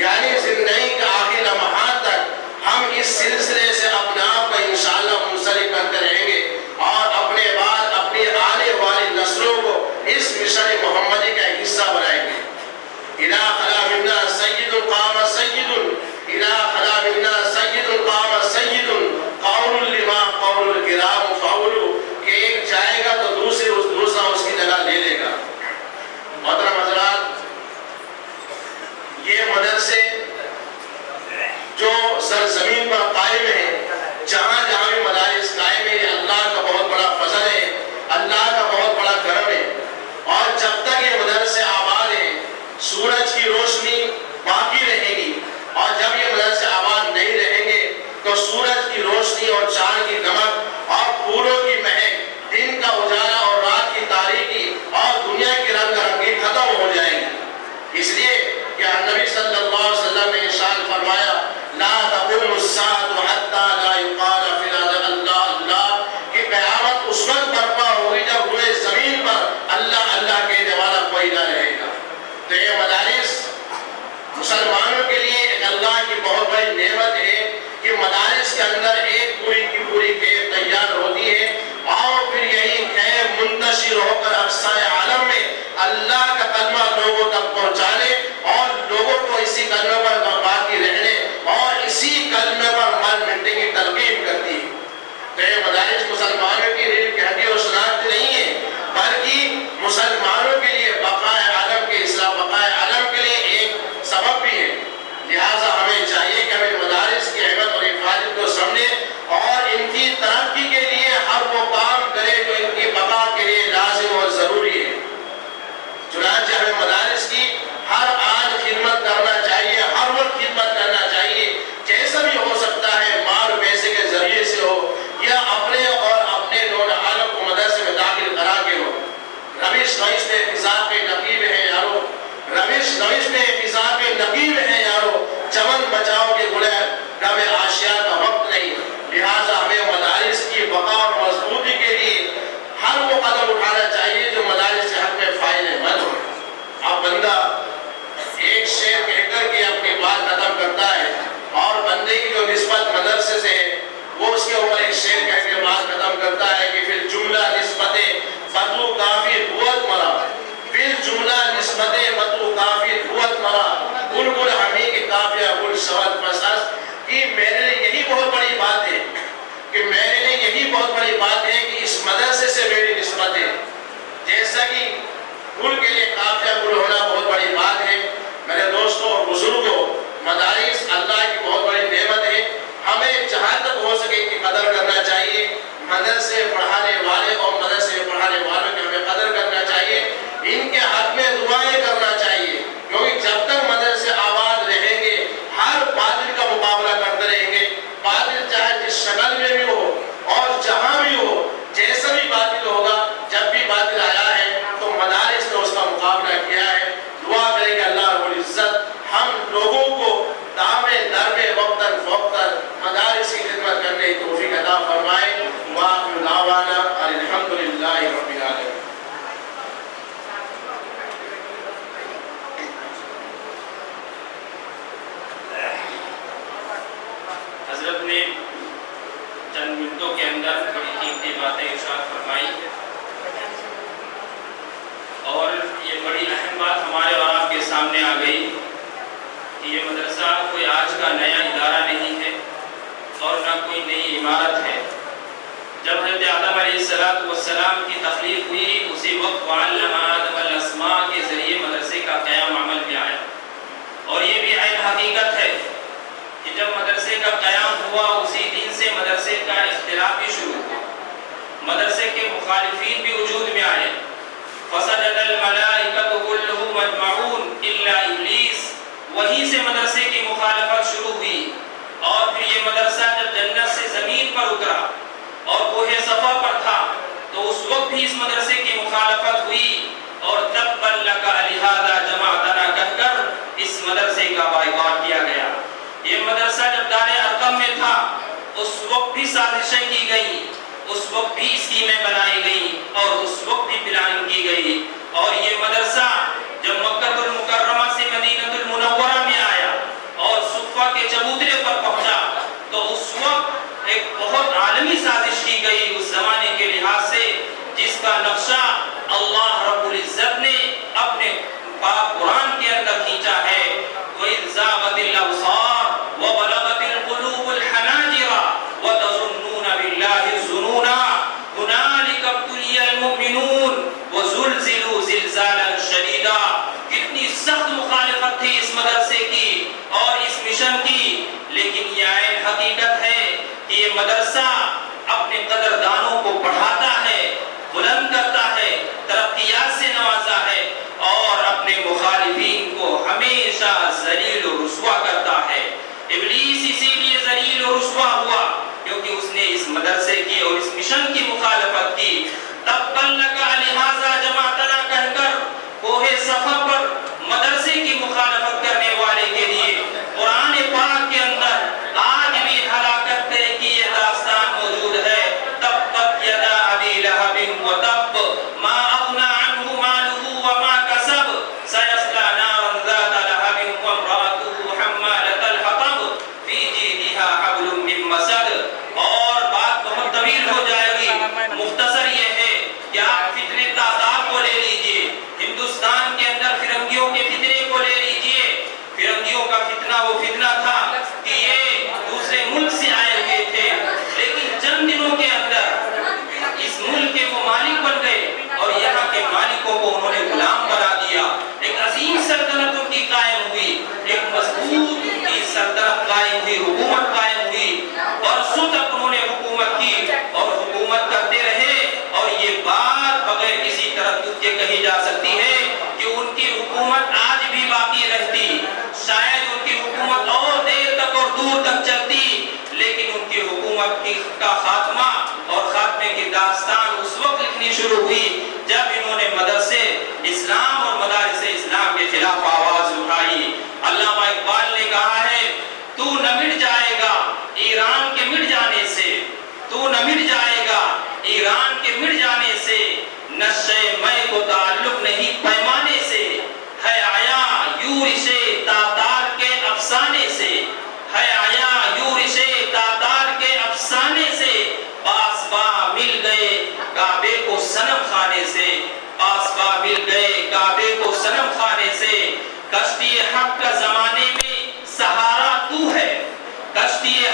یعنی زندگی کے آخری لمحات تک ہم اس سلسلے سے اپنا روشنی اور چاند کی دمک اور پھولوں کی مہک، دن کا اجالا اور رات کی تاریکی اور دنیا کی رنگ رنگی ختم ہو جائے گی۔ اس لیے کہ نبی صلی اللہ علیہ وسلم نے ارشاد فرمایا لا تقوم الساعة حتى لا يقال في الأرض اللہ اللہ، کہ قیامت اس وقت برپا ہوگی جب روئے زمین پر اللہ اللہ کہنے والا کوئی نہ رہے گا۔ تو یہ مدارس مسلمانوں کے لیے ایک اللہ کی بہت بڑی نعمت ہے کہ مدارس کے اندر ایک پوری کی پوری کھیپ تیار ہوتی ہے اور پھر یہی کھیپ منتشر ہو کر اقصائے عالم میں اللہ کا کلمہ لوگوں تک پہنچانے اور لوگوں کو اسی کلمے پر باقی رہنے اور اسی کلمے پر مر مٹنے کی تلقین کرتی ہے۔ تو یہ مدارس مسلمانوں کی ریڑھ کی ہڈی اور شناخت نہیں ہے، بلکہ مسلمانوں کے لیے بقائے عالم کے اصلاح، بقائے عالم کے لیے ایک سبب بھی ہے۔ لہٰذا ہمیں چاہیے کہ ہمیں مدارس کی اہمیت اور حفاظت کو سمجھیں اور ان کی ترقی کے لیے ہر وہ کام کرے جو ان کی بقا کے لیے لازم اور ضروری ہے۔ چنانچہ ہمیں مدارس کی ہر آن خدمت کرنا چاہیے، ہر وقت خدمت کرنا چاہیے، جیسا بھی ہو سکتا ہے، مال پیسے کے ذریعے سے ہو یا اپنے اور اپنے نون عالم کو مدرسے میں داخل کرا کے ہو۔ روش نوش میں فضا کے نقیب ہیں یارو، روش نوش میں فضا کے نقیب ہیں یارو، چمن بچاؤ کے گلے رب آشیا کا وقت نہیں۔ لہٰذا ہمیں مدارس کی بقا اور مضبوطی کے لیے ہر وہ قدم اٹھانا چاہیے جو مدارس کے حق میں فائدے مند ہو۔ اب بندہ ایک شعر کہہ کر کے اپنی بات ختم کرتا ہے اور بندے کی جو نسبت مدرسے سے ہے وہ اس کے اوپر ایک شعر کہہ کے بات ختم کرتا ہے کہ پھر جملہ نسبتیں فتو کافی قوت مرا، پھر جملہ نسبتیں فتو کافی قوت مرا، بلبل ہمیں کے کافیہ گل شود پساس، کہ میرے لیے یہی بہت بڑی بات ہے کہ میرے لیے یہی بہت بڑی بات ہے کہ اس مدرسے سے میری نسبت ہے۔ جیسا کہ گل کے لیے کافیہ گل ہونا بہت بڑی بات ہے، میرے دوستوں اور بزرگوں، مدارس اللہ کی بہت بڑی نعمت ہے، ہمیں جہاں تک ہو سکے ان کی قدر کرنا چاہیے۔ مدرسے پڑھانے والے اور مدرسے پڑھانے والوں کی ہمیں قدر کرنا چاہیے، ان کے حق میں دعائیں کرنا چاہیے، کیونکہ جب تک مدرسے آباد رہیں گے ہر باطل کا مقابلہ کرتے رہیں گے۔ باطل چاہے جس شکل میں بھی ہو اور جہاں بھی ہو، جیسا بھی باطل ہوگا، جب بھی باطل آیا ہے تو مدارس نے اس کا مقابلہ کیا ہے۔ دعا کریں کہ اللہ رب العزت ہم لوگوں کو دامے دربے وقتاً فوقتاً مدارس کی خدمت کرنے کی توفیق عطا فرمائے۔ وآخر دعوانا الحمدللہ رب العالمین۔ حضرت نے چند منٹوں کے اندر بڑی قیمتی باتیں ارشاد فرمائی اور یہ بڑی اہم بات ہمارے اور آپ کے سامنے آ گئی کہ یہ مدرسہ کوئی آج کا نیا ادارہ نہیں ہے اور نہ کوئی نئی عمارت ہے۔ جب حضرت آدم علیہ السلام کی تخلیق ہوئی اسی وقت وعلم آدم الاسماء کے ذریعے مدرسے کا قیام عمل میں آیا، اور یہ بھی عین حقیقت ہے کہ جب مدرسے کا قیام ہوا اسی دن سے مدرسے کا اختلاف بھی شروع ہوا، مدرسے کے مخالفین بھی وجود میں آئے۔ فسجد الملائکۃ کلھم اجمعون الا ابلیس، وہیں سے مدرسے کی مخالفت شروع ہوئی، اور پھر یہ مدرسہ جب جنت سے زمین پر اترا اور کوہ صفا پر تھا تو اس وقت بھی اس مدرسے کی مخالفت ہوئی، اور تبا لک لہذا جمعتنا کہہ کر اس مدرسے کا بائیکاٹ کیا گیا۔ یہ مدرسہ جب دار ارقم میں تھا اس وقت بھی سازشیں کی گئی، اس وقت بھی اسکیمیں بنائی گئیں اور اس وقت بھی پلاننگ کی گئی، اور یہ مدرسہ جب مکہ المکرمہ سے مدینہ المنورہ میں آیا اور صفہ کے چبوترے پر پہنچا تو اس وقت ایک بہت عالمی سازش کی گئی اس زمانے کے لحاظ سے، جس کا نقشہ اللہ رب العزت نے اپنے پاک قرآن کے اندر کھینچا ہے۔ وَإِذْ زَاغَتِ الْأَبْصَارُ وَبَلَغَتِ الْقُلُوبُ الْحَنَاجِرَ وَتَظُنُّونَ بِاللَّهِ الظُّنُونَا هُنَالِكَ ابْتُلِيَ الْمُؤْمِنُونَ وَزُلْزِلُوا زِلْزَالًا شَدِيدًا۔ کتنی سخت مخالفت تھی اس مدرسے کی اور اس مشن کی، لیکن یہ عین حقیقت ہے کہ یہ مدرسہ اپنے قدردانوں کو بڑھاتا ہے، بلند کرتا ہے، ترقیات سے نوازا ہے، اور اپنے مخالفین کو ہمیشہ ذلیل و رسوا کرتا ہے۔ ابلیس اسی لیے ذلیل و رسوا ہوا کیونکہ اس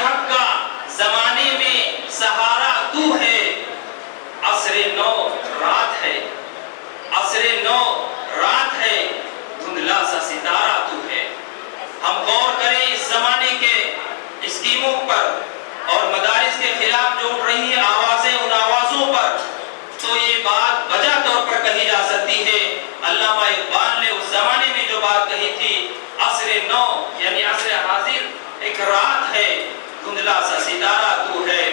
حق کا زمانے میں سہارا تو ہے، عصر نو رات ہے، عصر نو رات ہے، دھندلا سا ستارہ تو ہے۔ ہم غور کریں اس زمانے کے اسکیموں پر اور مدارس کے خلاف جو اٹھ رہی ہیں آوازیں، ان آوازوں پر، تو یہ بات وجہ طور پر کہی جا سکتی ہے۔ علامہ اقبال نے اس زمانے میں جو بات کہی تھی، عصر نو یعنی عصر حاضر ایک رات ہے، دھندلا سا ستارہ تو ہے۔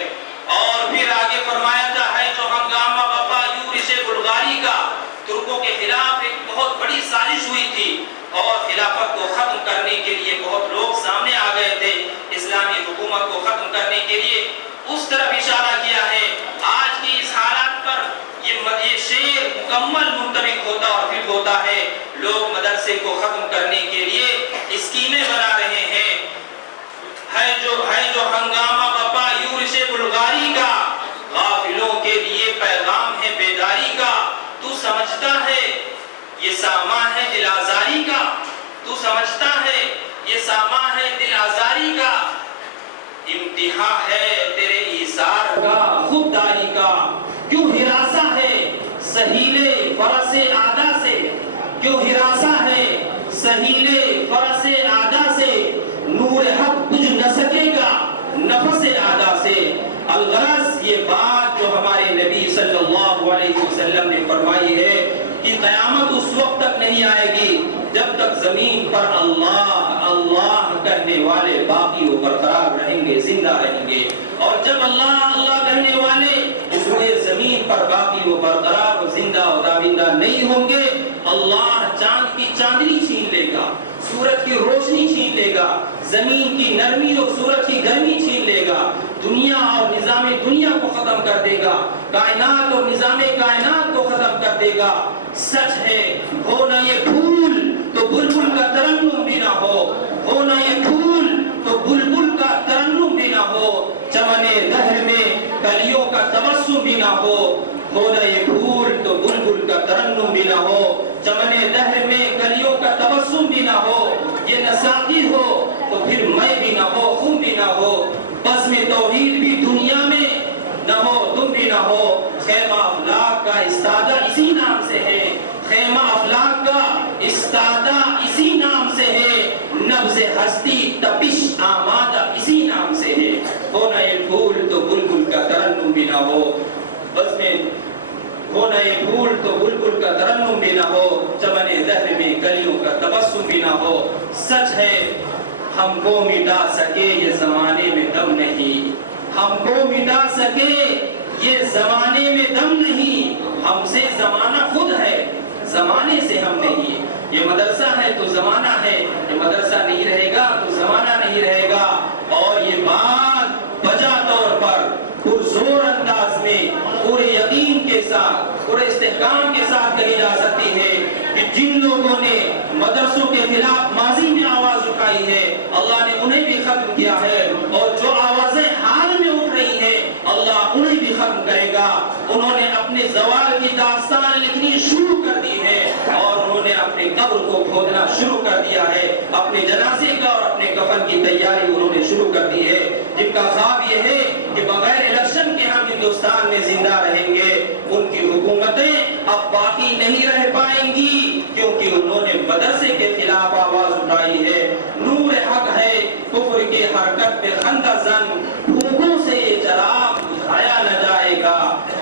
اور پھر آگے فرمایا تھا ہے جو ہنگامہ وفا یورش بلغاری کا، ترکوں کے خلاف ایک بہت بڑی سازش ہوئی تھی اور خلافت کو ختم کرنے کے لیے بہت لوگ سامنے آ گئے تھے، اسلامی حکومت کو ختم کرنے کے لیے، اس طرف اشارہ کیا ہے۔ آج کی اس حالات پر یہ شعر مکمل منطبق ہوتا اور پھر ہوتا ہے، لوگ مدرسے کو ختم کرنے کے لیے اسکیمیں بنا رہے ہیں۔ ہے جو ہنگامہ بپا یورش بلغاری کا، غافلوں کے لیے پیغام ہے بیداری کا، تو سمجھتا ہے یہ ساما ہے دل آزاری کا، تو سمجھتا ہے یہ ساما ہے دل آزاری کا، امتحا ہے تیرے ایثار کا خودداری کا، کیوں ہراساں ہے سہیلے فرس آدھا سے، کیوں ہراساں ہے سہیلے فرس آدھا سے، نور حق بجھ نہ سکے گا نفس آدھا سے۔ الغرض یہ بات جو ہمارے نبی صلی اللہ علیہ وسلم نے فرمائی ہے کہ قیامت اس وقت تک نہیں آئے گی جب تک زمین پر اللہ اللہ کہنے والے باقی و برقرار رہیں گے، زندہ رہیں گے، اور جب اللہ اللہ کہنے والے اس روئے زمین پر باقی و برقرار و زندہ و دابندہ نہیں ہوں گے، اللہ چاند کی چاندنی چھین لے گا، سورج کی روشنی چھین لے گا، زمین کی نرمی اور سورج کی گرمی چھین لے گا، دنیا اور نظام دنیا کو ختم کر دے گا، کائنات اور نظام کائنات کو ختم کر دے گا۔ سچ ہے ہو نہ یہ پھول تو بلبل کا ترنم بھی نہ ہو نہ یہ پھول تو بلبل کا ترنم بھی نہ ہو، چمن دہر میں کلیوں کا تبسم بھی نہ ہو نہ یہ پھول تو بلبل کا ترنم بھی نہ ہو، چمن دہر میں کلیوں کا تبسم بھی نہ ہو، یہ نہ ساقی ہو تو پھر میں بھی نہ ہو، خم بھی نہ ہو، بزم توحید بھی دنیا میں نہ ہو، تم بھی نہ ہو، خیمہ افلاک کا استادہ اسی نام سے ہے، خیمہ افلاک کا استادہ اسی نام سے ہے، نبض ہستی تپش آمادہ اسی نام سے ہے، ہو نہ یہ پھول تو بلبل کا ترنم بھی نہ ہو، بس میں ہو نہ یہ پھول تو بلبل کا ترنم بھی نہ ہو، چمن دہر میں کلیوں کا تبسم بھی نہ ہو۔ سچ ہے ہم کو مٹا سکے یہ زمانے میں دم نہیں، ہم کو مٹا سکے یہ زمانے میں دم نہیں، ہم سے زمانہ خود ہے، زمانے سے ہم نہیں۔ یہ مدرسہ ہے تو زمانہ ہے، یہ مدرسہ نہیں رہے گا تو زمانہ نہیں رہے گا۔ اور یہ بات بجا طور پر پرزور انداز میں پورے یقین کے ساتھ پورے استحکام کے ساتھ کہی جا سکتی ہے کہ جن لوگوں نے مدرسوں کے خلاف ماضی میں آواز اٹھائی ہے اللہ نے انہیں بھی ختم کیا ہے، اور جو آوازیں حال میں اٹھ رہی ہیں اللہ انہیں بھی ختم کرے گا۔ انہوں نے اپنے زوال کی داستان لکھنی شروع کر دی ہے اور انہوں نے اپنے قبر کو کھودنا شروع کر دیا ہے، اپنے جنازے کا اور اپنے کفن کی تیاری انہوں نے شروع کر دی ہے، جن کا خواب یہ ہے کہ بغیر الیکشن کے ہم ہندوستان میں زندہ رہیں گے، ان کی حکومتیں اب باقی نہیں رہ پائیں گی کیونکہ انہوں نے مدرسے کے خلاف آواز اٹھائی ہے۔ نور حق ہے کفر کے حرکت پہ خندہ زن، پھوکوں سے یہ چراغ بجھایا نہ جائے گا۔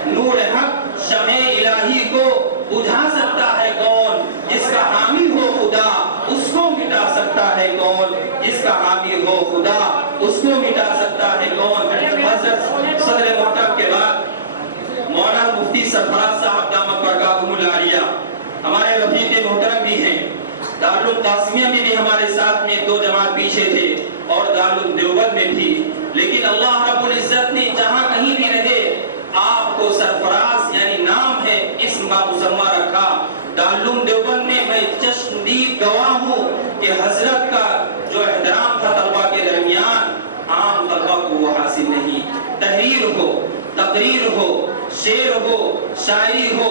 نور حق شمع الہی کو بجھا سکتا ہے کون؟ جس کا حامی ہو خدا اس کو مٹا سکتا ہے کون؟ جس کا حامی ہو خدا اس کو مٹا سکتا ہے کون؟ حضرت صدر محترم کے بعد مولانا مفتی سرفراز صاحب دامت برکاتہم العالیہ ہمارے رفیق محترم بھی ہیں، دارالقاسمیہ میں بھی ہمارے ساتھ میں 2 جماعت پیچھے تھے اور دارالدیوبند میں بھی، لیکن اللہ رب العزت نے جہاں کہیں بھی رہے آپ کو سرفراز یعنی نام ہے اسم کا مسمہ رکھا۔ دارالدیوبند میں میں چشمدید گواہ ہوں کہ حضرت کا جو احترام تھا طلبہ کے درمیان عام طلبہ کو وہ حاصل نہیں۔ تحریر ہو، تقریر ہو، شعر ہو، شاعری ہو،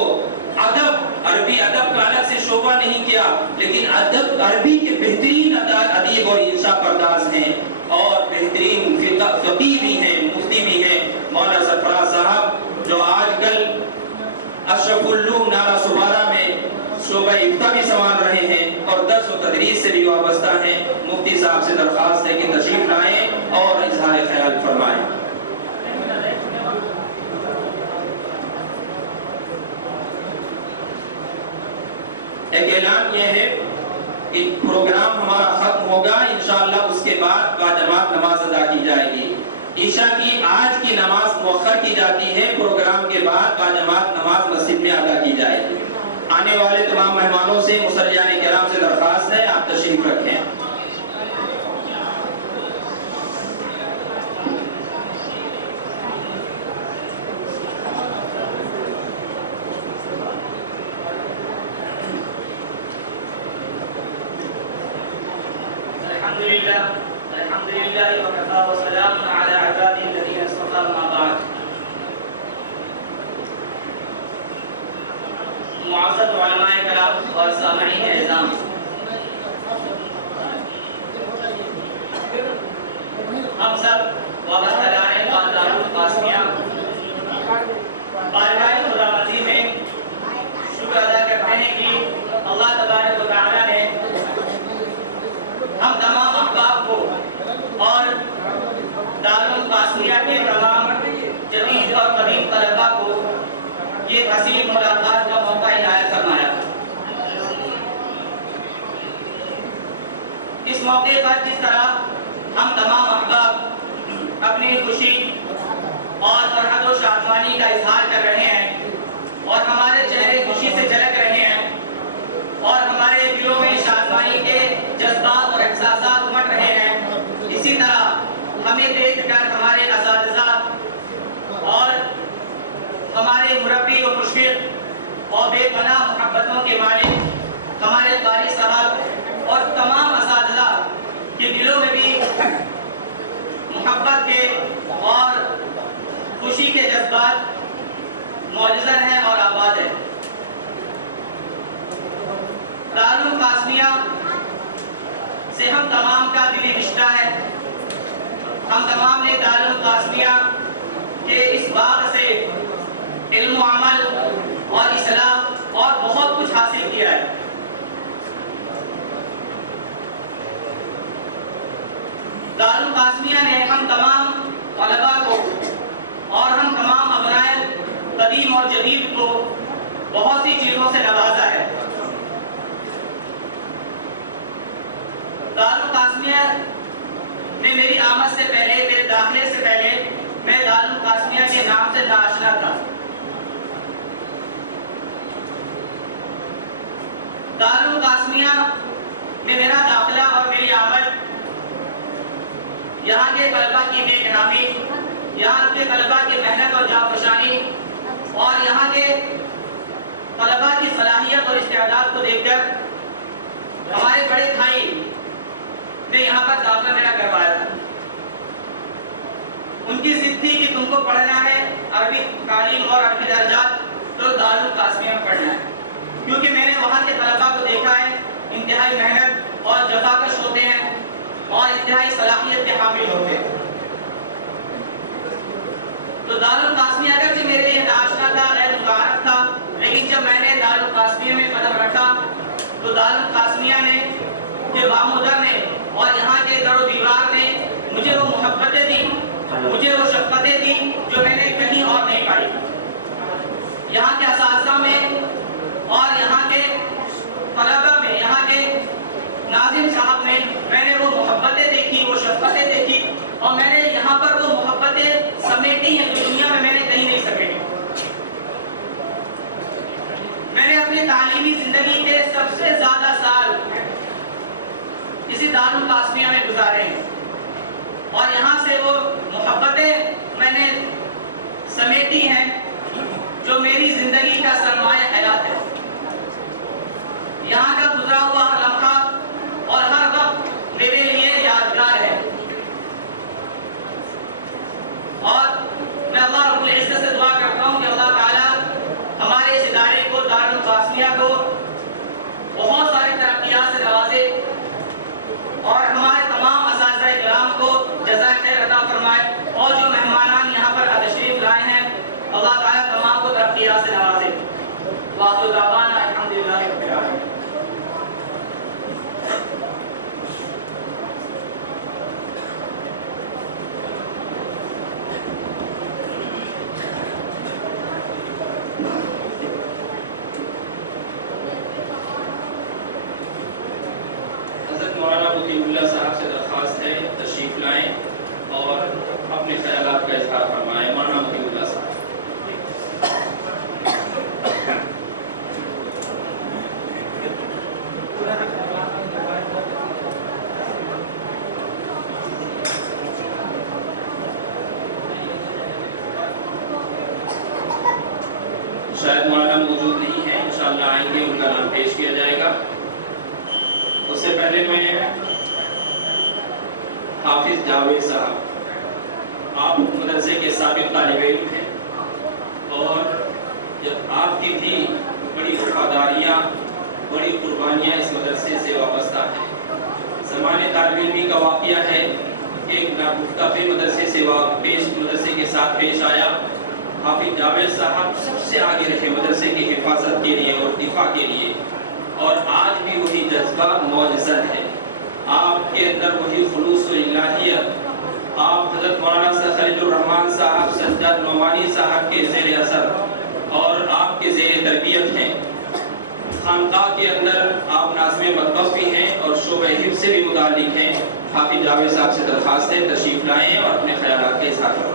ادب، عربی ادب کا الگ سے شعبہ نہیں کیا لیکن ادب عربی کے بہترین ادیب اور انشاء پرداز ہیں اور بہترین فقیہ بھی ہیں، مفتی بھی ہیں، مولانا سرفراز صاحب، جو آج کل اشرف العلوم نارا سوارا میں شعبہ افتاء بھی سنبھال رہے ہیں اور درس و تدریس سے بھی وابستہ ہیں، مفتی صاحب سے درخواست ہے کہ تشریف لائیں اور اظہار خیال فرمائیں۔ ایک اعلان یہ ہے کہ پروگرام ہمارا ختم ہوگا، انشاءاللہ اس کے بعد باجماعت نماز ادا کی جائے گی۔ عشاء کی آج کی نماز مؤخر کی جاتی ہے، پروگرام کے بعد باجماعت نماز مسجد میں ادا کی جائے گی۔ آنے والے تمام مہمانوں سے مصلیان کرام سے درخواست ہے آپ تشریف رکھیں۔ الحمدللہ وکفی وسلام علی عباده الذین اصطفی اما بعد۔ معزز علماء کرام اور سامعین اعظام، ہم سب وابستہ دار القاسمیہ بارگاہ خدا مزید میں شکر ادا کرتے ہیں کہ اللہ تبارک و تعالیٰ نے ہم تمام احباب کو اور دارالقاسمیہ کے تمام جدید اور قدیم طلباء کو یہ حسین ملاقات کا موقع عنایت فرمایا۔ اس موقع پر جس طرح ہم تمام احباب اپنی خوشی اور فرحت و شادمانی کا اظہار کر رہے ہیں اور ہمارے چہرے خوشی سے جھلک رہے ہیں اور ہمارے دلوں میں شادمانی کے جذبات اور احساسات امٹ رہے ہیں، اسی طرح ہمیں دیکھ کر ہمارے اساتذہ اور ہمارے مربی و مشفق اور بے پناہ محبتوں کے مالک ہمارے قاری صاحب اور تمام اساتذہ کے دلوں میں بھی محبت کے اور خوشی کے جذبات موجزن ہیں اور آباد ہیں۔ دارالقاسمیہ سے ہم تمام کا دلی رشتہ ہے۔ ہم تمام نے دارالقاسمیہ کے اس باغ سے علم و عمل اور اصلاح اور بہت کچھ حاصل کیا ہے۔ دارالقاسمیہ نے ہم تمام طلباء کو اور ہم تمام ابنائے قدیم اور جدید کو بہت سی چیزوں سے نوازا ہے۔ دارالقاسمیہ میں میری آمد سے پہلے، میرے داخلے سے پہلے میں دارالقاسمیہ کے نام سے ناآشنا تھا۔ دارالقاسمیہ میں میرا داخلہ اور میری آمد یہاں کے طلباء کی نیک نامی، یہاں کے طلباء کی محنت اور جانفشانی اور یہاں کے طلباء کی صلاحیت اور استعداد کو دیکھ کر ہمارے بڑے بھائی نے یہاں پر داخلہ میرا کروایا تھا۔ ان کی ضد تھی کہ تم کو پڑھنا ہے عربی تعلیم اور عربی درجات تو دارالقاسمیہ میں پڑھنا ہے، کیونکہ میں نے وہاں کے طلباء کو دیکھا ہے، انتہائی محنت اور جفاکش ہوتے ہیں اور انتہائی صلاحیت کے حامل ہوتے ہیں۔ تو دارالقاسمیہ اگرچہ میرے لیے ناشنا تھا، غیر متعارف تھا، لیکن جب میں نے دارالقاسمیہ میں قدم رکھا تو دارالقاسمیہ نے کے بامودہ نے اور یہاں کے در و دیوار نے مجھے وہ محبتیں دی، مجھے وہ شفقتیں دی جو میں نے کہیں اور نہیں پائی۔ یہاں کے اساتذہ میں اور یہاں کے طلباء میں، یہاں کے ناظم صاحب میں نے وہ محبتیں دیکھی، وہ شفقتیں دیکھی اور میں نے یہاں پر وہ محبتیں سمیٹی ہیں جو دنیا میں نے کہیں نہیں سمیٹی۔ میں نے اپنی تعلیمی زندگی کے سب سے زیادہ سال اسی دارالقاسمیہ میں گزارے ہیں اور یہاں سے وہ محبتیں میں نے سمیٹی ہیں جو میری زندگی کا سرمایہ حیات ہے۔ یہاں کا گزرا ہوا ہر لمحہ اور ہر وقت میرے لیے یادگار ہے اور میں اللہ رب العزت سے دعا کرتا ہوں کہ اللہ تعالیٰ ہمارے اس ادارے کو، دارالقاسمیہ کو بہت ساری ترقیات سے نوازے اور ہمارے تمام اساتذہ کرام کو جزائے خیر عطا فرمائے شاید مولانا موجود نہیں ہے، انشاءاللہ آئیں گے، ان کا نام پیش کیا جائے گا۔ اس سے پہلے میں حافظ جاوید صاحب، آپ مدرسے کے سابق طالب علم ہیں اور جب آپ کی بھی بڑی وفاداریاں، بڑی قربانیاں اس مدرسے سے وابستہ ہیں۔ زمانے طالب علمی کا واقعہ ہے کہ ایک ناگفتہ مدرسے کے ساتھ پیش آیا۔ حافظ جاوید صاحب سب سے آگے رہے مدرسے کی حفاظت کے لیے اور دفاع کے لیے، اور آج بھی وہی جذبہ موجزد ہے۔ آپ کے اندر وہی خلوص و الہیت، آپ حضرت مولانا خلیل الرحمان صاحب، سجاد نعمانی صاحب کے زیر اثر اور آپ کے زیر تربیت ہیں۔ خانقاہ کے اندر آپ ناظم مطبخ بھی ہیں اور شعبہ حفظ سے بھی متعلق ہیں۔ حافظ جاوید صاحب سے درخواست ہے تشریف لائیں اور اپنے خیالات کے اظہار کریں۔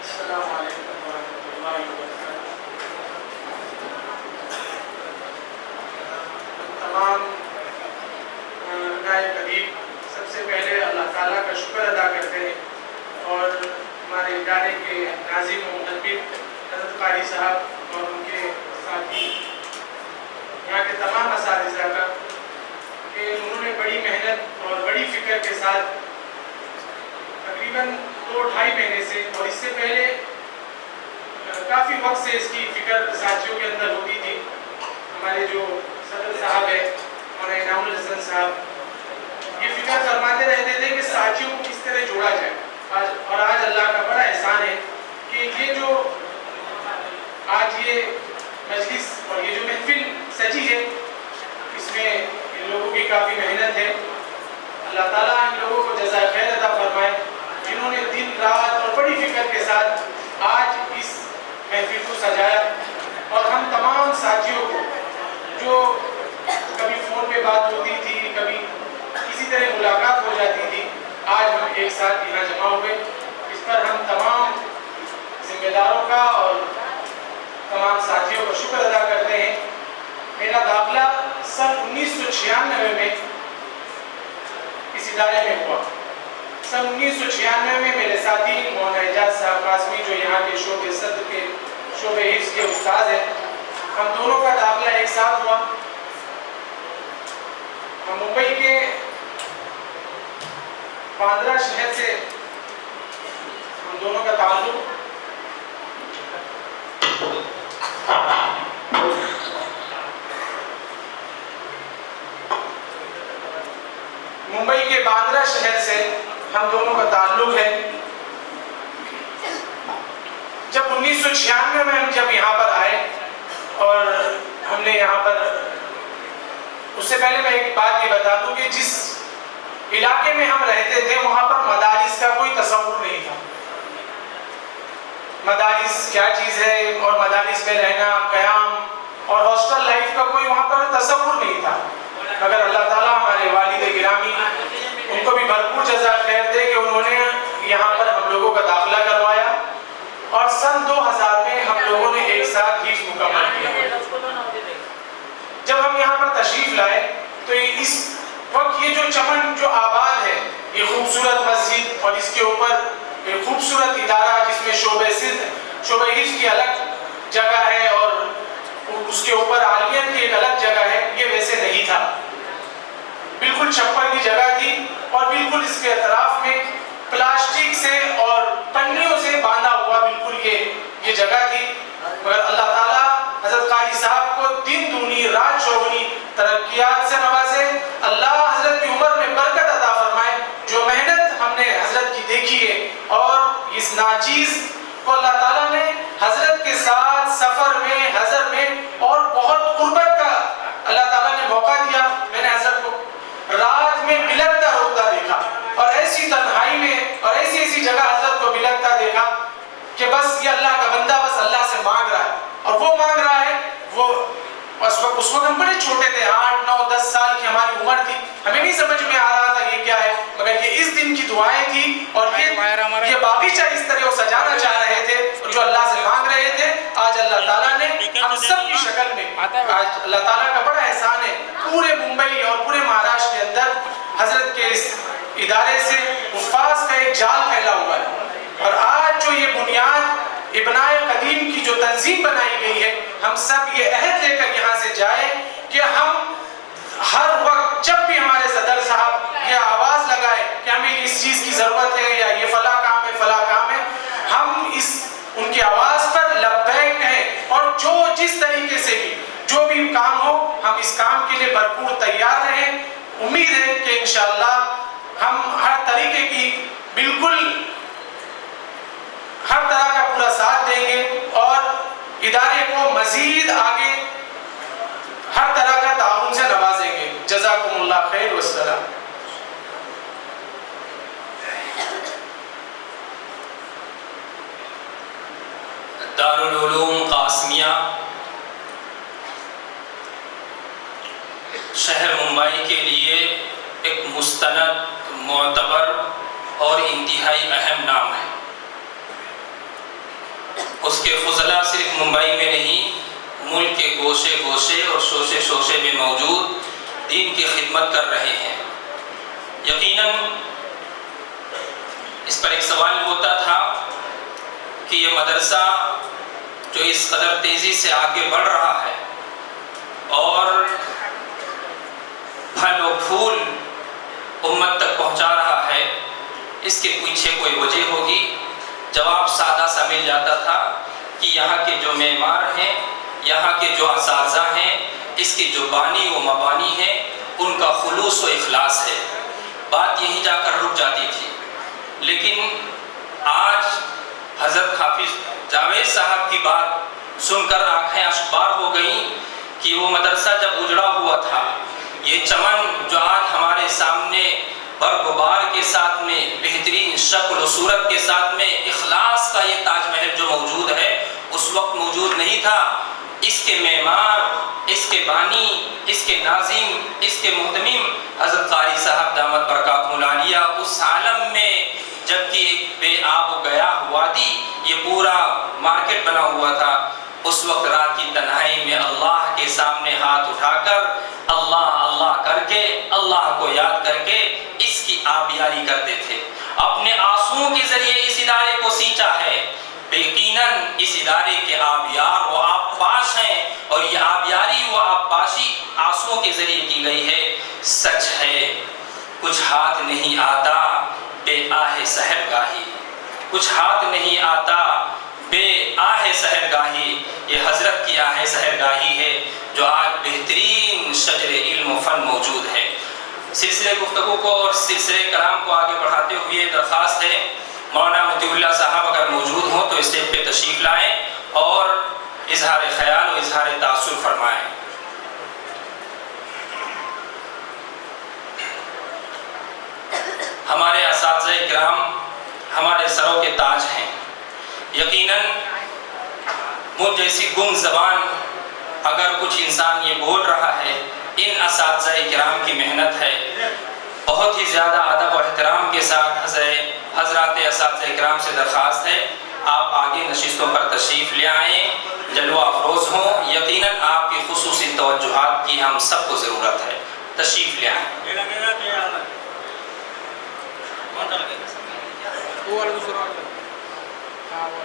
السلام علیکم ورحمۃ اللہ وبرکاتہ۔ تمام نائب ادیب سب سے پہلے اللہ تعالیٰ کا شکر ادا کرتے ہیں اور ہمارے ادارے کے ناظم و مدبر حضرت قاری صاحب اور ان کے ساتھی یہاں کے تمام اساتذہ کا کہ انہوں نے بڑی محنت اور بڑی فکر کے ساتھ تقریباً 2-2.5 مہینے سے اور اس سے پہلے کافی وقت سے اس کی فکر ساتھیوں کے اندر ہوتی تھی۔ ہمارے جو صدر صاحب ہے اور انعام الحسن صاحب یہ فکر فرماتے رہتے تھے کہ ساتھیوں کو کس طرح جوڑا جائے، اور آج اللہ کا بڑا احسان ہے کہ یہ جو آج یہ مجلس اور یہ جو محفل سجی ہے اس میں ان لوگوں کی کافی محنت ہے۔ اللہ تعالیٰ ان لوگوں کو جزائے خیر عطا فرمائے جنہوں نے دن رات اور بڑی فکر کے ساتھ آج اس محفل کو سجایا، اور ہم تمام ساتھیوں کو جو کبھی فون پہ بات ہوتی تھی، کبھی کسی طرح ملاقات ہو جاتی تھی، آج ہم ایک ساتھ یہاں جمع ہوئے۔ اس پر ہم تمام ذمہ داروں کا اور تمام ساتھیوں کا شکر ادا کرتے ہیں۔ میرا داخلہ سن 1996 میں اس ادارے میں ہوا۔ سن 1996 میں میرے ساتھی مولانا اعجاز صاحب قاسمی جو یہاں کے شعبہ صدر کے شعبہ حفظ کے استاد ہیں، ہم دونوں کا داخلہ ایک ساتھ ہوا۔ ہم ممبئی کے باندرا شہر سے ہم دونوں کا تعلق ممبئی کے باندرا شہر سے ہم دونوں کا تعلق ہے۔ جب 1996 میں ہم جب یہاں پر آئے اور ہم نے یہاں پر، اس سے پہلے میں ایک بات یہ بتا دوں کہ جس علاقے میں ہم رہتے تھے وہاں پر مدارس کا کوئی تصور نہیں تھا۔ مدارس کیا چیز ہے اور مدارس میں رہنا، قیام اور ہاسٹل لائف کا کوئی وہاں پر تصور نہیں تھا، مگر اللہ تعالیٰ ہمارے والد گرامی ان کو بھی بھرپور جزائے خیر دے کہ انہوں نے یہاں پر ہم لوگوں کا داخلہ کروایا، اور سن 2000 میں ہم لوگوں نے ایک ساتھ حفظ مکمل کیا۔ جب ہم یہاں پر تشریف لائے تو اس وقت یہ جو چمن جو آباد ہے، یہ خوبصورت مسجد اور اس کے اوپر ایک خوبصورت ادارہ جس میں شعبہ حفظ کی الگ جگہ ہے اور اس کے اوپر عالیت کی ایک الگ جگہ ہے، یہ ویسے نہیں تھا۔ بالکل چھپر کی جگہ تھی اور بالکل اس کے اطراف میں پلاسٹک سے اور پنیوں سے باندھا ہوا بالکل یہ جگہ تھی، مگر اللہ تعالیٰ حضرت قاری صاحب کو دن دونی رات چوگنی ترقیات سے نوازے۔ اللہ حضرت کی عمر میں برکت عطا فرمائے۔ جو محنت ہم نے حضرت کی دیکھی ہے اور اس ناچیز کو اللہ تعالیٰ نے حضرت کے ساتھ سفر میں، حضر میں اور بہت قربت کا اللہ تعالیٰ نے موقع دیا۔ میں نے حضرت کو رات میں بلکتا روتا دیکھا اور ایسی تنہائی میں اور ایسی جگہ حضرت کو بلکتا دیکھا کہ بس یہ اللہ کا بندہ بس اللہ سے مانگ رہا ہے، اور وہ مانگ رہا ہے وہ اس وقت ہم بڑے چھوٹے تھے، 8 9 10 سال کی ہماری عمر تھی، ہمیں نہیں سمجھ میں آ رہا تھا یہ کیا ہے، مگر یہ اس دن کی دعائیں تھی اور یہ باغیچہ اس طرح وہ سجانا چاہ رہے تھے جو اللہ سے مانگ رہے تھے۔ آج اللہ تعالیٰ نے ہم سب کی شکل میں آج اللہ تعالیٰ کا بڑا احسان ہے، پورے ممبئی اور پورے مہاراشٹر کے اندر حضرت کے اس ادارے سے حفاظ کا ایک جال پھیلا ہوا ہے، اور آج جو یہ بنیاد ابنائے قدیم کی جو تنظیم بنائی گئی ہے، ہم سب یہ عہد لے کر یہاں سے جائیں کہ ہم ہر وقت جب بھی ہمارے صدر صاحب یہ آواز لگائے کہ ہمیں اس چیز کی ضرورت ہے یا یہ فلاں کام ہے فلاں کام ہے، ہم ان کی آواز پر لبیک کہیں، اور جس طریقے سے بھی جو بھی کام ہو ہم اس کام کے لیے بھرپور تیار رہیں۔ امید ہے کہ انشاءاللہ ہم ہر طریقے کی بالکل ہر طرح کا پورا ساتھ دیں گے اور ادارے کو مزید آگے ہر طرح کا تعاون سے نوازیں گے۔ جزاکم اللہ خیر والسلام۔ دارالعلوم قاسمیہ شہر ممبئی کے لیے ایک مستند، معتبر اور انتہائی اہم نام ہے۔ اس کے فضلاء صرف ممبئی میں نہیں، ملک کے گوشے گوشے اور شوشے شوشے میں موجود دین کی خدمت کر رہے ہیں۔ یقیناً اس پر ایک سوال ہوتا تھا کہ یہ مدرسہ جو اس قدر تیزی سے آگے بڑھ رہا ہے اور پھل و پھول امت تک پہنچا رہا ہے، اس کے پیچھے کوئی وجہ ہوگی؟ جواب سادہ سا مل جاتا تھا کہ یہاں کے جو معمار ہیں، یہاں کے جو اساتذہ ہیں، اس کے جو بانی و مبانی ہیں، ان کا خلوص و اخلاص ہے۔ بات یہی جا کر رک جاتی تھی، لیکن آج حضرت حافظ جاوید صاحب کی بات سن کر آنکھیں اشکبار ہو گئیں کہ وہ مدرسہ جب اجڑا ہوا تھا، یہ چمن جو آج ہمارے سامنے برگبار کے ساتھ میں، بہترین شکل و صورت کے ساتھ میں، اخلاص کا یہ تاج محل جو موجود ہے، اس وقت موجود نہیں تھا۔ اس کے معمار، اس کے بانی، اس کے ناظم، اس کے مہتمم حضرت قاری صاحب دامت برکاتہم العالیہ اس عالم میں، جبکہ ایک بے آب و گیا وادی یہ پورا مارکیٹ بنا ہوا تھا، اس وقت رات کی تنہائی میں اللہ کے سامنے ہاتھ اٹھا کر اللہ اللہ کر کے، اللہ کو یاد کر کے اس کی آبیاری کرتے تھے۔ اپنے آنسوؤں کے ذریعے اس ادارے کو سینچا ہے۔ یقیناً اس ادارے کے آبیار و آب پاش ہیں، اور یہ آبیاری و آب پاشی آنسوؤں کے ذریعے کی گئی ہے۔ سچ ہے کچھ ہاتھ نہیں آتا بے آہ سحرگاہی، کچھ ہاتھ نہیں آتا بے آہ سحرگاہی، یہ حضرت کی آہ سحرگاہی ہے جو آج بہترین شجر علم و فن موجود ہے۔ سلسلے گفتگو کو اور سلسلے کلام کو آگے بڑھاتے ہوئے درخواست ہے مولانا مطیع اللہ صاحب اگر موجود ہوں تو اسٹیج پہ تشریف لائیں اور اظہار خیال و اظہار تاثر فرمائیں۔ ہمارے اساتذہ کرام ہمارے سروں کے تاج ہیں۔ یقیناً مجھ جیسی گنگ زبان اگر کچھ انسان یہ بول رہا ہے، ان اساتذہ کرام کی محنت ہے۔ بہت ہی زیادہ ادب و احترام کے ساتھ حضرات اساتذہ کرام سے درخواست ہے آپ آگے نشستوں پر تشریف لے آئیں، جلوہ افروز ہوں۔ یقیناً آپ کی خصوصی توجہات کی ہم سب کو ضرورت ہے، تشریف لے آئیں۔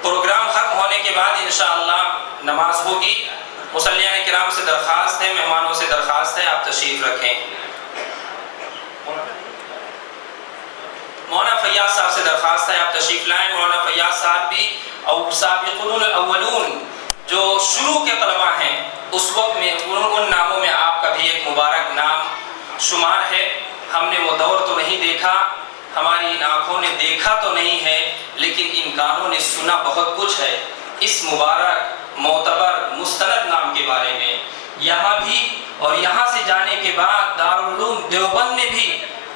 پروگرام ختم ہونے کے بعد انشاءاللہ نماز ہوگی۔ مصلیان کرام سے درخواست ہے، مہمانوں سے درخواست ہے آپ تشریف رکھیں۔ مولانا فیاض صاحب سے درخواست ہے آپ تشریف لائیں۔ مولانا فیاض صاحب بھی سابقون الاولون جو شروع کے طلبہ ہیں، اس وقت میں ان ناموں میں آپ کا بھی ایک مبارک نام شمار ہے۔ ہم نے وہ دور تو نہیں دیکھا، ہماری ان آنکھوں نے دیکھا تو نہیں ہے، لیکن ان کانوں نے سنا بہت کچھ ہے اس مبارک معتبر مستند نام کے بارے میں۔ یہاں بھی اور یہاں سے جانے کے بعد دارالعلوم دیوبند میں بھی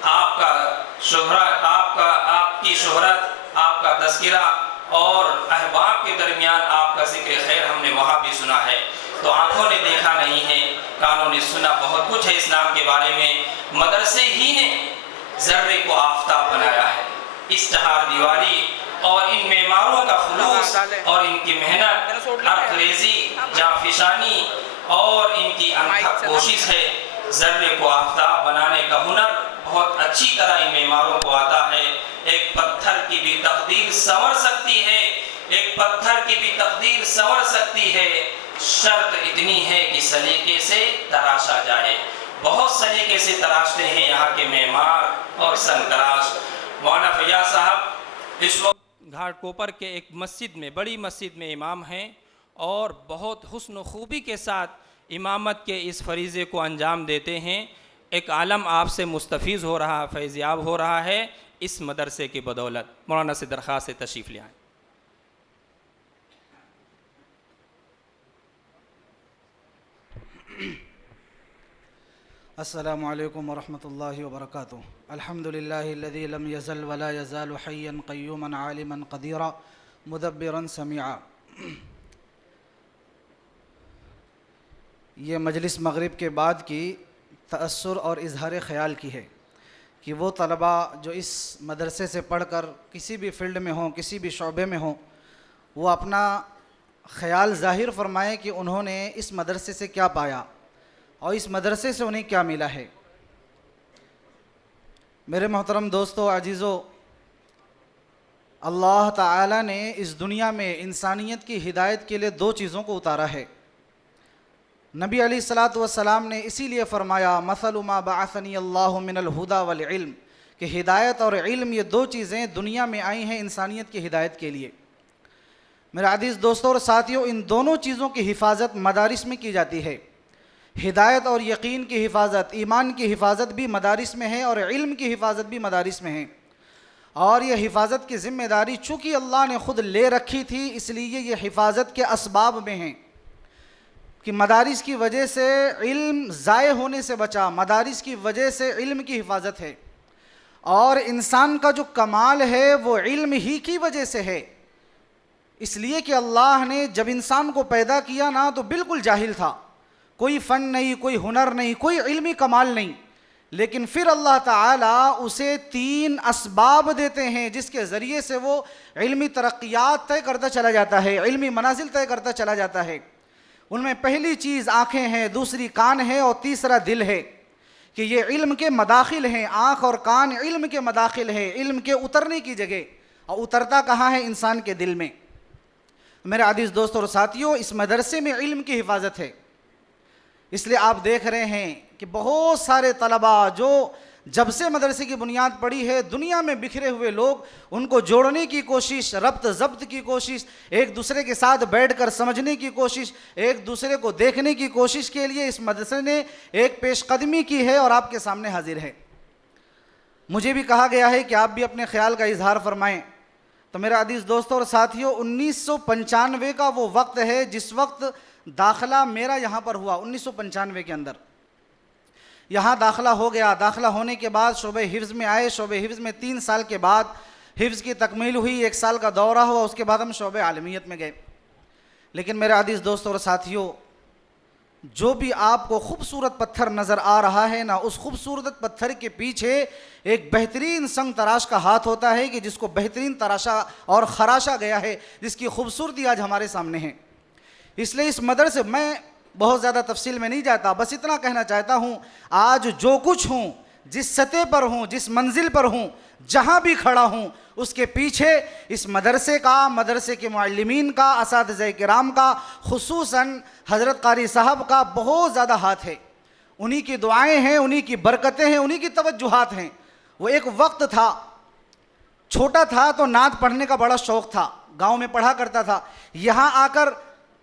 آپ کا شہرت، آپ کی شہرت، آپ کا تذکرہ اور احباب کے درمیان آپ کا ذکر خیر ہم نے وہاں بھی سنا ہے۔ تو آنکھوں نے دیکھا نہیں ہے، کانوں نے سنا بہت کچھ ہے اس نام کے بارے میں۔ مدرسے ہی نے ذرے کو آفتاب بنایا ہے۔ اس چہار دیواری اور ان معماروں کا خلوص اور ان کی محنت، عرق ریزی، جانفشانی اور ان کی انتھک کوشش ہے۔ ذرے کو آفتاب بنانے کا ہنر بہت اچھی طرح ان معماروں کو آتا ہے۔ ایک پتھر کی بھی تقدیر سنور سکتی ہے، ایک پتھر کی بھی تقدیر سنور سکتی ہے، شرط اتنی ہے کہ سلیقے سے تراشا جائے۔ بہت سلیقے سے تراشتے ہیں یہاں کے معمار اور سنتراش۔ مولانا فیاض صاحب اس وقت گھاٹ کوپر کے ایک مسجد میں، بڑی مسجد میں امام ہیں اور بہت حسن و خوبی کے ساتھ امامت کے اس فریضے کو انجام دیتے ہیں۔ ایک عالم آپ سے مستفیض ہو رہا، فیض یاب ہو رہا ہے اس مدرسے کی بدولت۔ مولانا سے درخواست سے تشریف لے آئیں۔ السلام علیکم ورحمۃ اللہ وبرکاتہ۔ الحمد للہ الذی لم یزل ولا یزال حیا قیوما عالما قدیرا مدبرا سمیعا۔ یہ مجلس مغرب کے بعد کی تأثر اور اظہار خیال کی ہے کہ وہ طلباء جو اس مدرسے سے پڑھ کر کسی بھی فیلڈ میں ہوں، کسی بھی شعبے میں ہوں، وہ اپنا خیال ظاہر فرمائیں کہ انہوں نے اس مدرسے سے کیا پایا اور اس مدرسے سے انہیں کیا ملا ہے۔ میرے محترم دوستو، عزیزو، اللہ تعالی نے اس دنیا میں انسانیت کی ہدایت کے لیے دو چیزوں کو اتارا ہے۔ نبی علیہ الصلاۃ والسلام نے اسی لیے فرمایا مثل ما بعثنی اللہ من الہدی والعلم، کہ ہدایت اور علم یہ دو چیزیں دنیا میں آئی ہیں انسانیت کی ہدایت کے لیے۔ میرے عزیز دوستوں اور ساتھیوں، ان دونوں چیزوں کی حفاظت مدارس میں کی جاتی ہے۔ ہدایت اور یقین کی حفاظت، ایمان کی حفاظت بھی مدارس میں ہے اور علم کی حفاظت بھی مدارس میں ہے۔ اور یہ حفاظت کی ذمہ داری چونکہ اللہ نے خود لے رکھی تھی، اس لیے یہ حفاظت کے اسباب میں ہیں کہ مدارس کی وجہ سے علم ضائع ہونے سے بچا، مدارس کی وجہ سے علم کی حفاظت ہے۔ اور انسان کا جو کمال ہے وہ علم ہی کی وجہ سے ہے، اس لیے کہ اللہ نے جب انسان کو پیدا کیا نا تو بالکل جاہل تھا، کوئی فن نہیں، کوئی ہنر نہیں، کوئی علمی کمال نہیں، لیکن پھر اللہ تعالیٰ اسے 3 اسباب دیتے ہیں جس کے ذریعے سے وہ علمی ترقیات طے کرتا چلا جاتا ہے، علمی منازل طے کرتا چلا جاتا ہے۔ ان میں پہلی چیز آنکھیں ہیں، دوسری کان ہے اور تیسرا دل ہے، کہ یہ علم کے مداخل ہیں۔ آنکھ اور کان علم کے مداخل ہیں، علم کے اترنے کی جگہ، اور اترتا کہاں ہے؟ انسان کے دل میں۔ میرے عزیز دوستوں اور ساتھیوں، اس مدرسے میں علم کی حفاظت ہے، اس لیے آپ دیکھ رہے ہیں کہ بہت سارے طلباء جو جب سے مدرسے کی بنیاد پڑی ہے دنیا میں بکھرے ہوئے لوگ، ان کو جوڑنے کی کوشش، ربط ضبط کی کوشش، ایک دوسرے کے ساتھ بیٹھ کر سمجھنے کی کوشش، ایک دوسرے کو دیکھنے کی کوشش کے لیے اس مدرسے نے ایک پیش قدمی کی ہے اور آپ کے سامنے حاضر ہے۔ مجھے بھی کہا گیا ہے کہ آپ بھی اپنے خیال کا اظہار فرمائیں، تو میرے عزیز دوستوں اور ساتھیوں، 1995 کا وہ وقت ہے جس وقت داخلہ میرا یہاں پر ہوا۔ 1995 کے اندر یہاں داخلہ ہو گیا۔ داخلہ ہونے کے بعد شعبہ حفظ میں آئے، شعبہ حفظ میں 3 سال کے بعد حفظ کی تکمیل ہوئی، 1 سال کا دورہ ہوا، اس کے بعد ہم شعبہ عالمیت میں گئے۔ لیکن میرے عزیز دوستوں اور ساتھیوں، جو بھی آپ کو خوبصورت پتھر نظر آ رہا ہے نا، اس خوبصورت پتھر کے پیچھے ایک بہترین سنگ تراش کا ہاتھ ہوتا ہے کہ جس کو بہترین تراشا اور خراشا گیا ہے، جس کی خوبصورتی آج ہمارے سامنے ہے۔ اس لیے اس مدرسے میں بہت زیادہ تفصیل میں نہیں جاتا، بس اتنا کہنا چاہتا ہوں، آج جو کچھ ہوں، جس سطح پر ہوں، جس منزل پر ہوں، جہاں بھی کھڑا ہوں، اس کے پیچھے اس مدرسے کا، مدرسے کے معلمین کا، اساتذہ کرام کا، خصوصاً حضرت قاری صاحب کا بہت زیادہ ہاتھ ہے۔ انہی کی دعائیں ہیں، انہی کی برکتیں ہیں، انہی کی توجہات ہیں۔ وہ ایک وقت تھا، چھوٹا تھا تو نعت پڑھنے کا بڑا شوق تھا، گاؤں میں پڑھا کرتا تھا۔ یہاں آ کر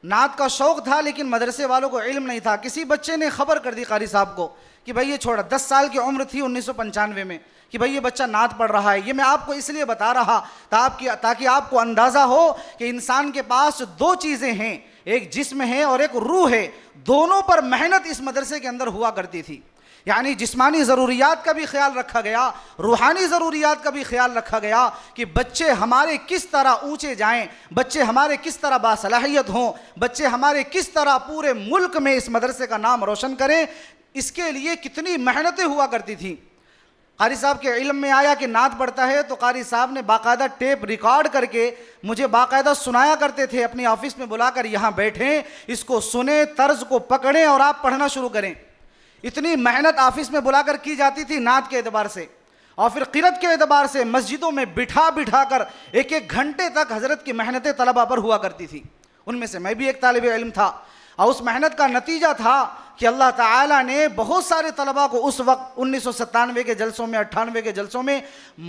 نعت کا شوق تھا لیکن مدرسے والوں کو علم نہیں تھا۔ کسی بچے نے خبر کر دی قاری صاحب کو کہ بھائی یہ چھوڑا، 10 سال کی عمر تھی 1995 میں، کہ بھائی یہ بچہ نعت پڑھ رہا ہے۔ یہ میں آپ کو اس لیے بتا رہا تاکہ آپ کو اندازہ ہو کہ انسان کے پاس 2 چیزیں ہیں، ایک جسم ہے اور ایک روح ہے، دونوں پر محنت اس مدرسے کے اندر ہوا کرتی تھی۔ یعنی جسمانی ضروریات کا بھی خیال رکھا گیا، روحانی ضروریات کا بھی خیال رکھا گیا کہ بچے ہمارے کس طرح اونچے جائیں، بچے ہمارے کس طرح باصلاحیت ہوں، بچے ہمارے کس طرح پورے ملک میں اس مدرسے کا نام روشن کریں، اس کے لیے کتنی محنتیں ہوا کرتی تھیں۔ قاری صاحب کے علم میں آیا کہ نعت پڑھتا ہے تو قاری صاحب نے باقاعدہ ٹیپ ریکارڈ کر کے مجھے باقاعدہ سنایا کرتے تھے، اپنی آفس میں بلا کر یہاں بیٹھیں، اس کو سنیں، طرز کو پکڑیں اور آپ پڑھنا شروع کریں۔ اتنی محنت آفس میں بلا کر کی جاتی تھی نعت کے اعتبار سے، اور پھر قرأت کے اعتبار سے مسجدوں میں بٹھا کر ایک گھنٹے تک حضرت کی محنتیں طلبہ پر ہوا کرتی تھی۔ ان میں سے میں بھی ایک طالب علم تھا، اور اس محنت کا نتیجہ تھا کہ اللہ تعالیٰ نے بہت سارے طلباء کو اس وقت 1997 کے جلسوں میں، 98 کے جلسوں میں،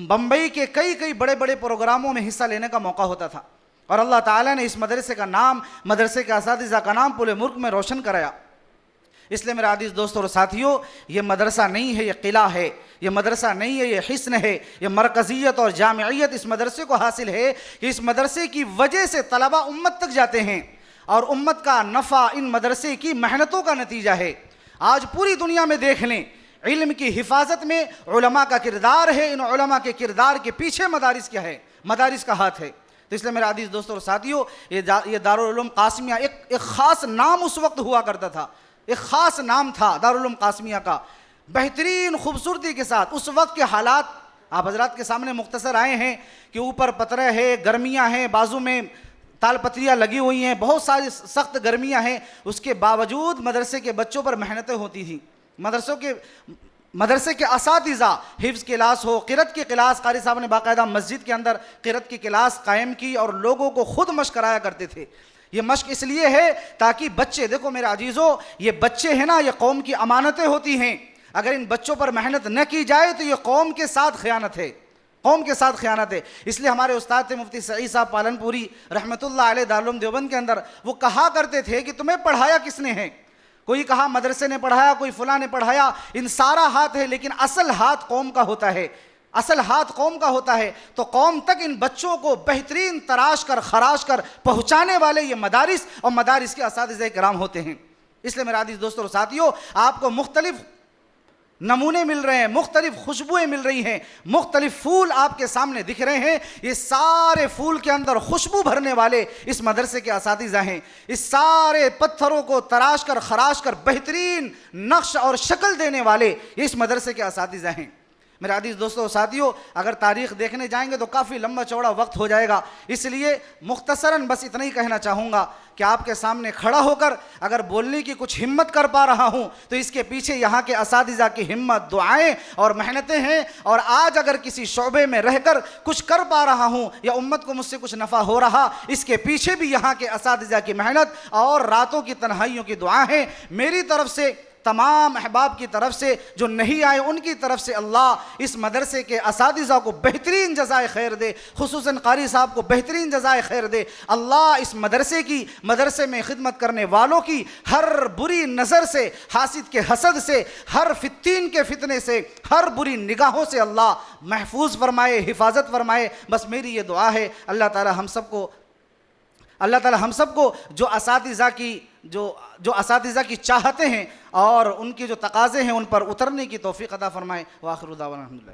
بمبئی کے کئی بڑے بڑے پروگراموں میں حصہ لینے کا موقع ہوتا تھا، اور اللہ تعالیٰ نے اس مدرسے کا نام، مدرسے کے اساتذہ کا نام پورے ملک میں روشن کرایا۔ اس لیے میرے عزیز دوستوں اور ساتھیوں، یہ مدرسہ نہیں ہے، یہ قلعہ ہے، یہ مدرسہ نہیں ہے، یہ حصن ہے، یہ مرکزیت اور جامعیت اس مدرسے کو حاصل ہے کہ اس مدرسے کی وجہ سے طلبہ امت تک جاتے ہیں، اور امت کا نفع ان مدرسے کی محنتوں کا نتیجہ ہے۔ آج پوری دنیا میں دیکھ لیں، علم کی حفاظت میں علماء کا کردار ہے، ان علماء کے کردار کے پیچھے مدارس کیا ہے؟ مدارس کا ہاتھ ہے۔ تو اس لیے میرے عزیز دوستوں اور ساتھیوں، یہ دارالعلوم قاسمیہ ایک خاص نام اس وقت ہوا کرتا تھا، ایک خاص نام تھا دارالعلوم قاسمیہ کا، بہترین خوبصورتی کے ساتھ۔ اس وقت کے حالات آپ حضرات کے سامنے مختصر آئے ہیں کہ اوپر پترے ہیں، گرمیاں ہیں، بازو میں تال پتریاں لگی ہوئی ہیں، بہت ساری سخت گرمیاں ہیں، اس کے باوجود مدرسے کے بچوں پر محنتیں ہوتی تھیں۔ مدرسے کے اساتذہ، حفظ کلاس ہو، قرأت کی کلاس، قاری صاحب نے باقاعدہ مسجد کے اندر قرأت کی کلاس قائم کی اور لوگوں کو خود مشق کرایا کرتے تھے۔ یہ مشق اس لیے ہے تاکہ بچے، دیکھو میرے عزیزو، یہ بچے ہیں نا، یہ قوم کی امانتیں ہوتی ہیں، اگر ان بچوں پر محنت نہ کی جائے تو یہ قوم کے ساتھ خیانت ہے، قوم کے ساتھ خیانت ہے۔ اس لیے ہمارے استاد تھے مفتی سعید صاحب پالن پوری رحمۃ اللہ علیہ دارالعلوم دیوبند کے اندر، وہ کہا کرتے تھے کہ تمہیں پڑھایا کس نے ہے؟ کوئی کہا مدرسے نے پڑھایا، کوئی فلاں نے پڑھایا، ان سارا ہاتھ ہے، لیکن اصل ہاتھ قوم کا ہوتا ہے، اصل ہاتھ قوم کا ہوتا ہے۔ تو قوم تک ان بچوں کو بہترین تراش کر خراش کر پہنچانے والے یہ مدارس اور مدارس کے اساتذہ کرام ہوتے ہیں۔ اس لیے میرے عزیز دوستوں اور ساتھیوں، آپ کو مختلف نمونے مل رہے ہیں، مختلف خوشبوئیں مل رہی ہیں، مختلف پھول آپ کے سامنے دکھ رہے ہیں، یہ سارے پھول کے اندر خوشبو بھرنے والے اس مدرسے کے اساتذہ ہیں۔ اس سارے پتھروں کو تراش کر خراش کر بہترین نقش اور شکل دینے والے اس مدرسے کے اساتذہ ہیں۔ میرے عزیز دوستوں اور ساتھیوں، اگر تاریخ دیکھنے جائیں گے تو کافی لمبا چوڑا وقت ہو جائے گا، اس لیے مختصراً بس اتنا ہی کہنا چاہوں گا کہ آپ کے سامنے کھڑا ہو کر اگر بولنے کی کچھ ہمت کر پا رہا ہوں تو اس کے پیچھے یہاں کے اساتذہ کی ہمت، دعائیں اور محنتیں ہیں، اور آج اگر کسی شعبے میں رہ کر کچھ کر پا رہا ہوں یا امت کو مجھ سے کچھ نفع ہو رہا، اس کے پیچھے بھی یہاں کے اساتذہ کی محنت اور راتوں کی تنہائیوں کی دعا ہیں۔ میری طرف سے، تمام احباب کی طرف سے، جو نہیں آئے ان کی طرف سے، اللہ اس مدرسے کے اساتذہ کو بہترین جزائے خیر دے، خصوصاً قاری صاحب کو بہترین جزائے خیر دے۔ اللہ اس مدرسے میں خدمت کرنے والوں کی ہر بری نظر سے، حاسد کے حسد سے، ہر فتین کے فتنے سے، ہر بری نگاہوں سے اللہ محفوظ فرمائے، حفاظت فرمائے۔ بس میری یہ دعا ہے، اللہ تعالی ہم سب کو جو اساتذہ کی چاہتے ہیں اور ان کے جو تقاضے ہیں ان پر اترنے کی توفیق عطا فرمائے۔ وآخر دعوانا الحمدللہ۔